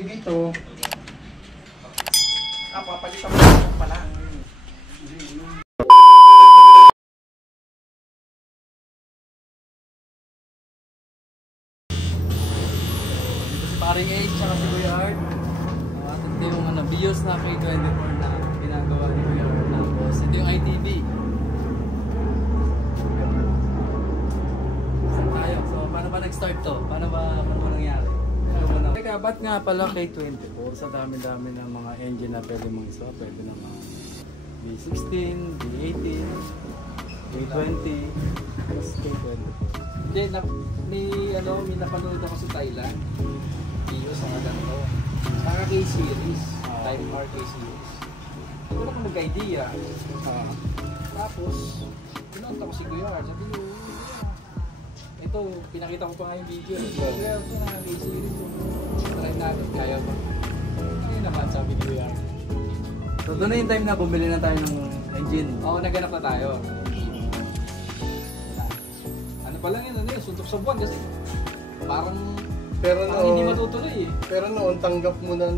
dito. Papalitan mo pala. Paring Ace tsaka si Kuya Art. Ito yung BIOS na K24 na ginagawa ni Kuya Art. Tapos ito yung ITV. Saan tayo? So paano ba nag-start to? Paano ba nangyari? Teka, ba't nga pala K24? Sa dami-dami ng mga engine na pwede mong isa. Pwede ng mga V16, V18, V20, tapos K24. Hindi, may napanood ako sa Thailand. BIOS ang ganito. Saka K-Series. Type R K-Series. Hindi ko lang nag-idea. Tapos, pinunta ko si Kuya Art. Sabi ko, ito, pinakita ko pa nga yung video. Kuya, ito na K-Series. Try natin, kaya ba? Ayun naman, sabi ni Kuya Art. So doon na yung time na bumili na tayo ng engine. Oo, naganap na tayo. Ano pa lang yun, suntok sa buwan kasi parang hindi matutuloy eh. Pero noon tanggap mo na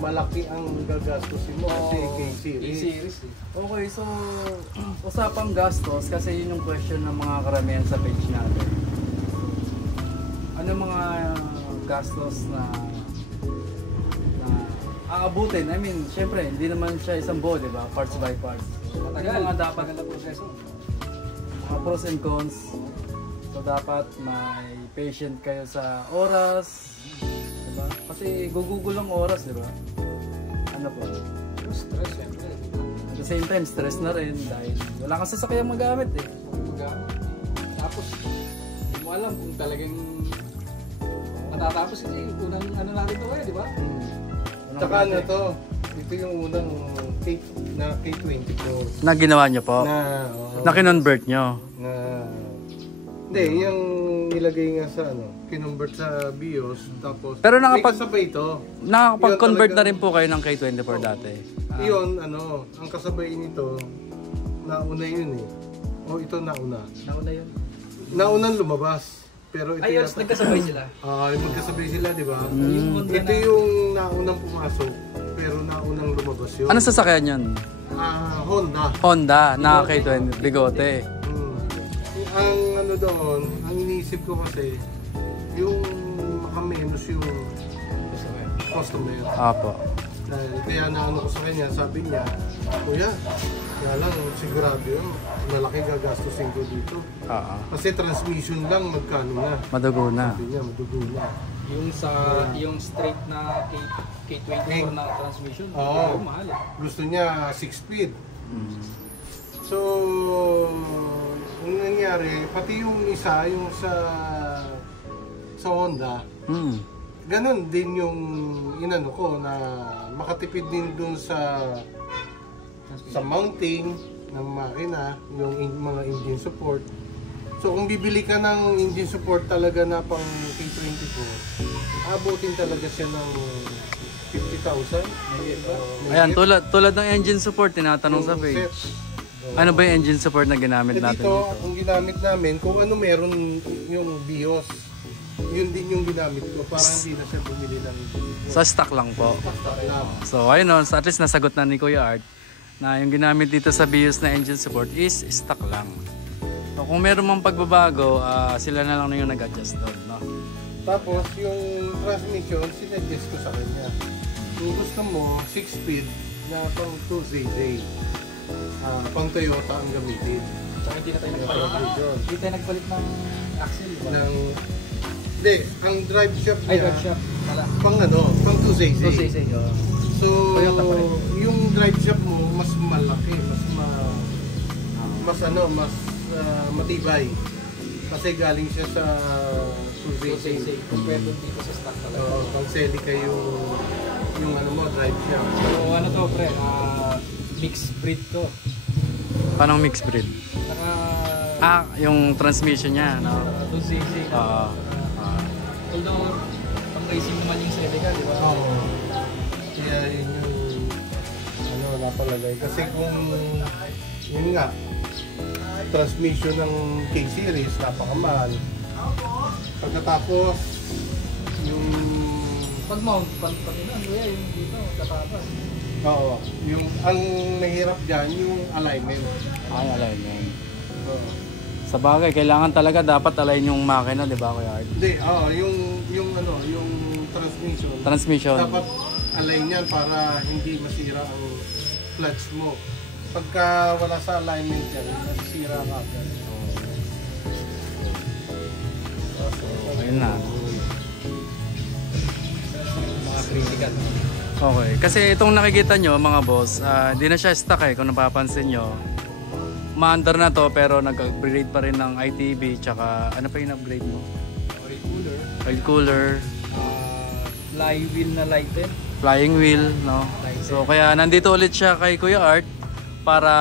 malaki ang gagastusin mo kasi K-Series. K-Series eh. Okay, so usapang gastos kasi yun yung question ng mga karamihan sa page natin. Ano mga gastos na aabutin? I mean, syempre, hindi naman siya isang buo, di ba? Parts by parts. Matagal. Mga dapat na proseso. Mga pros and cons. So dapat may patient kayo sa oras, diba? Kasi gugugulo ang oras, diba? Ano po? Stress syempre. At the same time, stress na rin dahil wala kang sasakyan magamit eh. Tapos, hindi mo alam kung talagang matatapos kasi unang natin ito di ba? Tsaka ito yung unang K24. Na ginawa nyo po? Na kinonvert nyo? Hindi, yung nilagay nga sa kinonvert sa BIOS, tapos pero may kasabay ito. Nakakapag-convert na rin po kayo ng K24 dati? Yun, ang kasabay nito, nauna yun eh. Ito nauna. Nauna yun? Naunang lumabas. Pero ito ayos, nagkasabay sila? magkasabay sila, di ba? Ito yung naunang pumasok, pero naunang lumabas yun. Ano sasakyan yun? Honda, na K20, bigote. Ang doon, ang iniisip ko kasi, yung makamenos yung customer. Apo. Kaya ko sa kanya, sabi niya, Kuya, kaya lang sigurado yun, malaki gagastusin ko dito. Kasi transmission lang magkano na. Madugo na. Sabi niya, madugo na. Yung straight na K24 na transmission, mahal. Gusto niya 6-speed. So, ang nangyari, pati yung isa, yung sa Honda, ganun din yung inano ko na makatipid din dun sa mounting ng makina, yung mga engine support. So kung bibili ka ng engine support talaga na pang K24, abutin talaga siya ng 50,000. Ayan, tulad ng engine support, tinatanong sa page. Ano ba yung engine support na ginamit natin dito? Ang ginamit namin, kung ano meron yung BIOS, yun din yung ginamit ko. Parang hindi na siya bumili ng BIOS. So stock lang po. So ayun o, at least nasagot na ni Kuya Art na yung ginamit dito sa BIOS na engine support is stock lang. So kung meron mang pagbabago, sila na lang yung nag-adjust doon. No? Tapos yung transmission, sinuggest ko sa kanya. Kung gusto mo, 6-speed na pang 2ZZ. Pang Toyota ang gamitin. So hindi na tayo nagpalit. Hindi tayo nagpalit ng axle, di ba? Hindi, ang drive shaft niya. Drive shaft. Pang pang 2ZZ. 2ZZ, So, yung drive shaft mo mas malaki, mas matibay. Kasi galing siya sa 2ZZ. Kompleto dito sa stock talaga. Pag seli kayo yung drive shaft. So to pre, mixed breed to. Paano mixed breed? Yung transmission niya, no? 2ZZ. Although, pang racing naman yung Celica, di ba? Kaya yun yung napalagay. Kasi kung yun nga, transmission ng K-Series, napakamahal. Pagkatapos, yung Pag mount, pag ilan, kuya, yung dito, tatapas. Oo. Yung, ang mahirap dyan, yung alignment. Ay, alignment. Oo. Sa bagay, kailangan talaga dapat align yung makina, di ba, Kuya Art? Hindi, yung transmission. Transmission. Dapat align yan para hindi masira ang clutch mo. Pagka wala sa alignment yan, masisira ka agad. Ayun na. Mga critical. Okay. Kasi itong nakikita nyo, mga boss, hindi na siya stuck eh, kung napapansin nyo. Ma-under na to, pero nag-upgrade pa rin ng ITB, tsaka ano pa yung upgrade mo? Oil cooler. Oil cooler. Flywheel na lighten. Flying wheel, no? So kaya nandito ulit siya kay Kuya Art para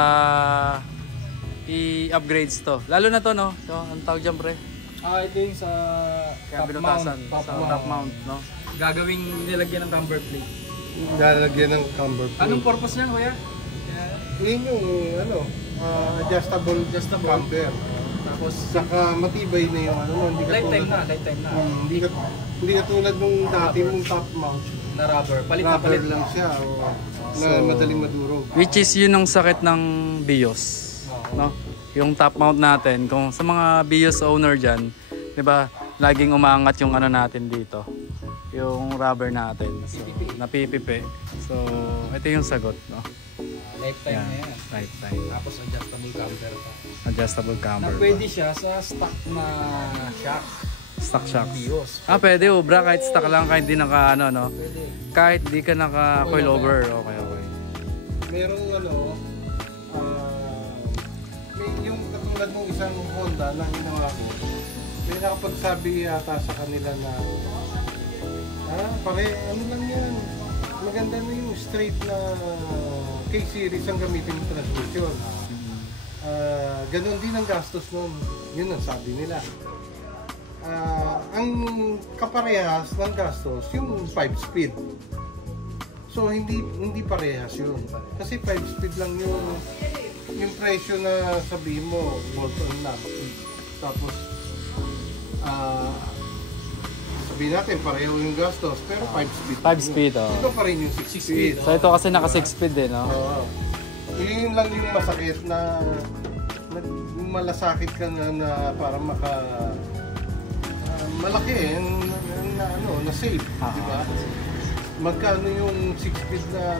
i-upgrades to. Lalo na to, no? So, ang tawag dyan, pre? Ito yung sa Kaya top binutasan. mount. Sa top mount, no? Gagawing nilagyan ng camber plate. Lalagyan ng camber plate. Anong purpose niyan, kuya? Yun yung adjustable camber. Tapos, Saka matibay na yung hindi ka lifetime na. Hindi ka tulad nung dati mong top mount. Na rubber. Palit na Rubber palit. lang siya. Na madaling madurog. Which is yun ang sakit ng BIOS, no? Yung top mount natin, kung sa mga BIOS owner dyan, di ba, laging umangat yung ano natin dito. Yung rubber natin. So, napipipi. So, ito yung sagot, no? Lifetime na yan. Lifetime. Tapos adjustable camber pa. Adjustable Na camber. pwede siya sa stock na shock. Stock shocks. BIOS. Pwede ubra kahit stock lang, kahit di naka ano, no? Pwede. Kahit di ka naka coil over. Okay. Merong may yung katulad ng isang Honda na ginawa ko, may nakapagsabi yata sa kanila na pare, ano lang yan, maganda na yung straight na K-series ang gamitin ng transmission. Ganon din ang gastos nun. Yun ang sabi nila. Ang kaparehas ng gastos, yung 5-speed. So hindi parehas yun. Kasi 5-speed lang yung presyo na sabihin mo, bolt-on lang. Tapos sabihin natin pareho yung gastos, pero 5-speed. 5-speed, oh. Ito pa rin yung 6-speed. So ito kasi naka 6-speed din, no? Yun lang yung masakit na malasakit ka na para malaki na safe, di ba? Magkano yung 6-speed na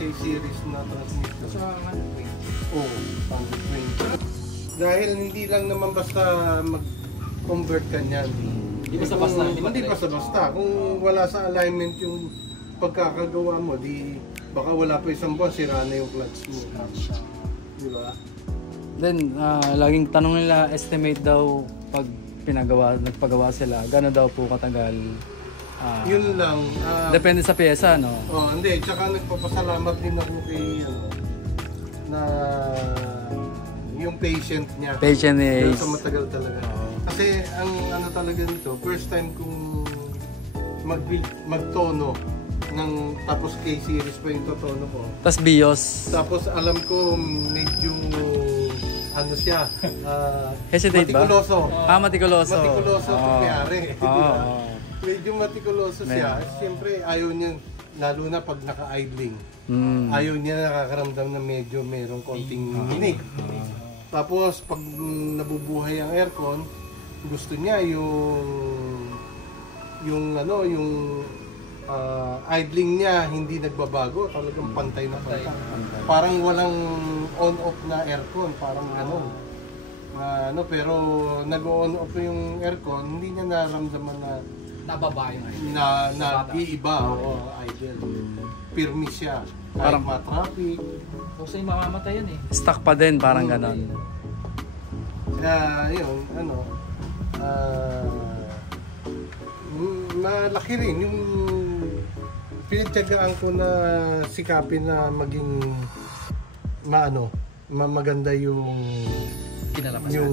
K-series na transmission? Sa 120. Oo, 120. Dahil hindi lang naman basta mag-convert ka niyan. Hindi basta-basta. Hindi basta-basta. Kung wala sa alignment yung pagkakagawa mo, baka wala pa isang buwan, sira na yung clutch mo. Di ba? Then, laging tanong nila, estimate daw pag nagpagawa sila, gano'n daw po katagal? Yun lang. Depende sa pyesa, no? Hindi. Tsaka nagpapasalamat din ako kay na yung patient niya. Patient is... Sa matagal talaga. Kasi ang talaga nito, first time kong magtono tapos K-series pa yung totono ko. Tapos BIOS. Tapos alam ko medyo siya, Hesitate ba? matikuloso. Matikuloso. Matikuloso itong mayari. Medyo matikuloso siya. Meron. Siyempre ayaw niya, lalo na pag naka-idling. Ayaw niya nakakaramdam na medyo merong konting hinig. Tapos pag nabubuhay ang aircon, gusto niya yung idling niya hindi nagbabago, talagang pantay na pantay. Parang walang on-off na aircon, parang pero nag-on off yung aircon, hindi niya naramdaman na Nababa yung iiba o idle. Pirmi siya. Kahit Parang ma-traffic. Kasi mamamatay yan eh. Stuck pa din, parang ganon. Kaya yun, malaki rin yung pinagtyagaan ko na sikapin na maging maganda yung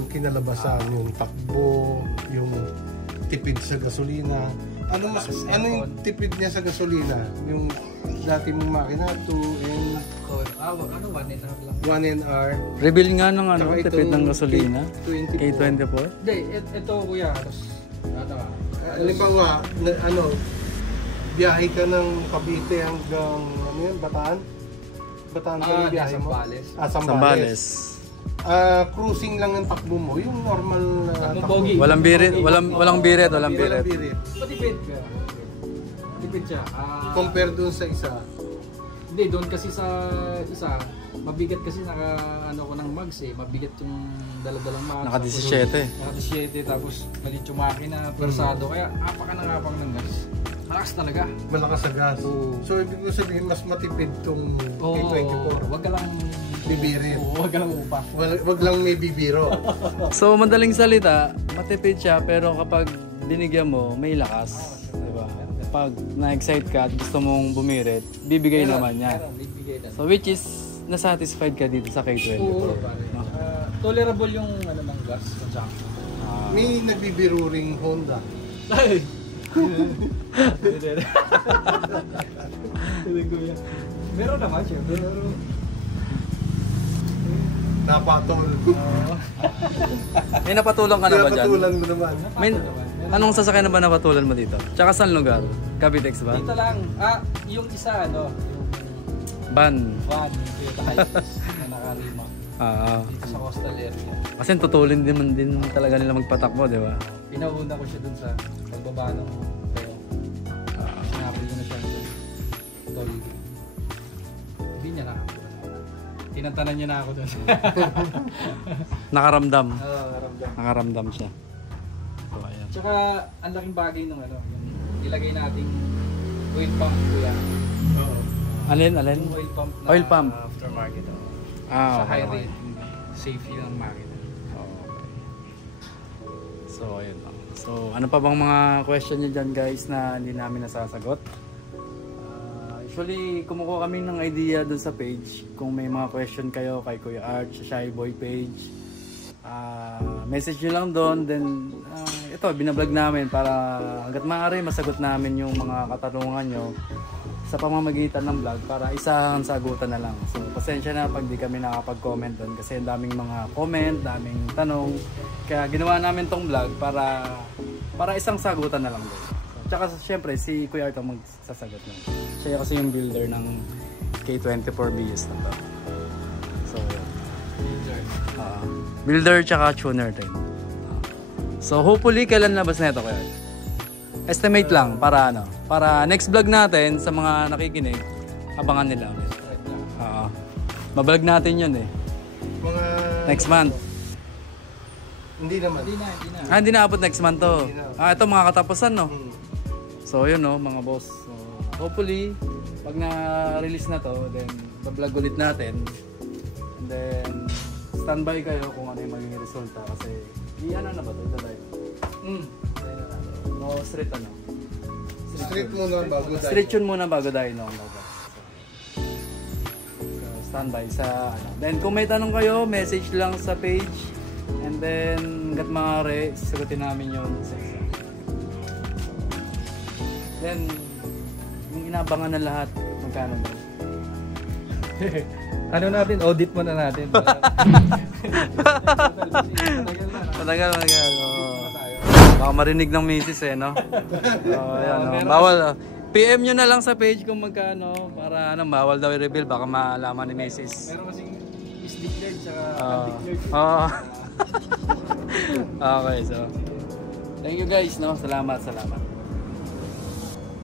kinalabasan, yung takbo, yung tipid sa gasolina. Ano yung tipid niya sa gasolina? Yung dati mong makina 2 and 1 hour. Reveal nga ng Saka tipid ng itong gasolina. K24. K24. Hindi, ito kuya. Tapos, Halimbawa, biyahe ka ng Cavite hanggang ano yan, Bataan? Bataan ka yung biyahe mo? Sambales. Sambales. Cruising lang ang takbo mo, yung normal na takbo. Pogi. Walang birit, walang birit, walang Walang birit. birit. Matipid ka. Matipid siya. Compare dun sa isa. Hindi, doon kasi sa isa, mabigat kasi ano ko ng mags eh. Mabigat yung daladalang mags. Naka 17. Naka 17, tapos malit yung makina, persado. Kaya apak ka ng apak ng gas. Malakas talaga. Malakas sa gas. Oo. So, ibig ko sabihin, mas matipid tong K24. Wag ka lang Bibirin. Wag ka lang upa. Wag lang may bibiro. So, madaling salita, matipid siya, pero kapag binigyan mo, may lakas. Diba? Pag na-excite ka at gusto mong bumirit, bibigay naman niya. Bibigay na. So, which is, nasatisfied ka dito sa K24. Oo, pare. Tolerable yung ano ng gas consumption. May nagbibiro ring Honda. Ay! Meron naman siya, pero Napatol. May napatulang ka na ba dyan? Napatulan mo naman. May, anong sasakyan na ba napatulan mo dito? Tsaka saan lugar? Cavitex ba? dito lang. Yung isa ano, Van. van, Toyota Hilux na nakalima dito sa coastal area. Kasi tutulin din talaga nila magpatakbo, di ba? Pinauna ko siya dun sa pagbaba ng pero sinabi ko na siya dun. Tol. Hindi niya na. Tinantanan niya na ako dun. Nakaramdam. Nakaramdam. Nakaramdam siya. So, ayan. Tsaka ang laking bagay nung ano, yung ilagay nating oil pump kuya. Alin? Yung oil pump na Oil pump. aftermarket. Ah, Sa okay, high okay. rate. Safety ng makina. So, ayun. So, ano pa bang mga question niyo dyan guys na hindi namin nasasagot? Usually, kumukuha kami ng idea dun sa page. Kung may mga question kayo kay Kuya Art, sa Shy Boy page, message nyo lang doon. Then, ito, binablog namin para hanggat maaari masagot namin yung mga katanungan nyo sa pamamagitan ng vlog para isang sagutan na lang. So, pasensya na pag di kami nakapag-comment doon kasi ang daming mga comment, daming tanong. Kaya ginawa namin tong vlog para isang sagutan na lang doon. Tsaka syempre si Kuya Art ang magsasagot nun. Siya kasi yung builder ng K24BS na to. So, builder tsaka tuner din. So hopefully kailan labas na ito Kuya Art? Estimate lang para ano, para next vlog natin sa mga nakikinig, abangan nila ulit. Mablog natin yun eh. Mga Next month. Hindi naman. Hindi na. Hindi na abot next month to. Ito mga katapusan no. Hmm. So yun no mga boss. So, hopefully pag na-release na to, then bablog ulit natin. And then standby kayo kung ano yung magiging resulta kasi ano na ba ito? No street ano. Street muna bago tayo. Street yun muna bago tayo no. So standby sa ano. Then kung may tanong kayo, message lang sa page. And then hanggat maaari, sasagutin namin yun sa isa. Then, yung inabangan na lahat, magkano ba? Ano natin? Audit muna natin. Matagal. Baka marinig ng misis eh, no? Ayan, no? Bawal. PM nyo na lang sa page kung magkano para bawal daw i-reveal. Baka malaman ni misis. Meron kasing is declared saka undeclared. Okay, so. Thank you guys, no? Salamat.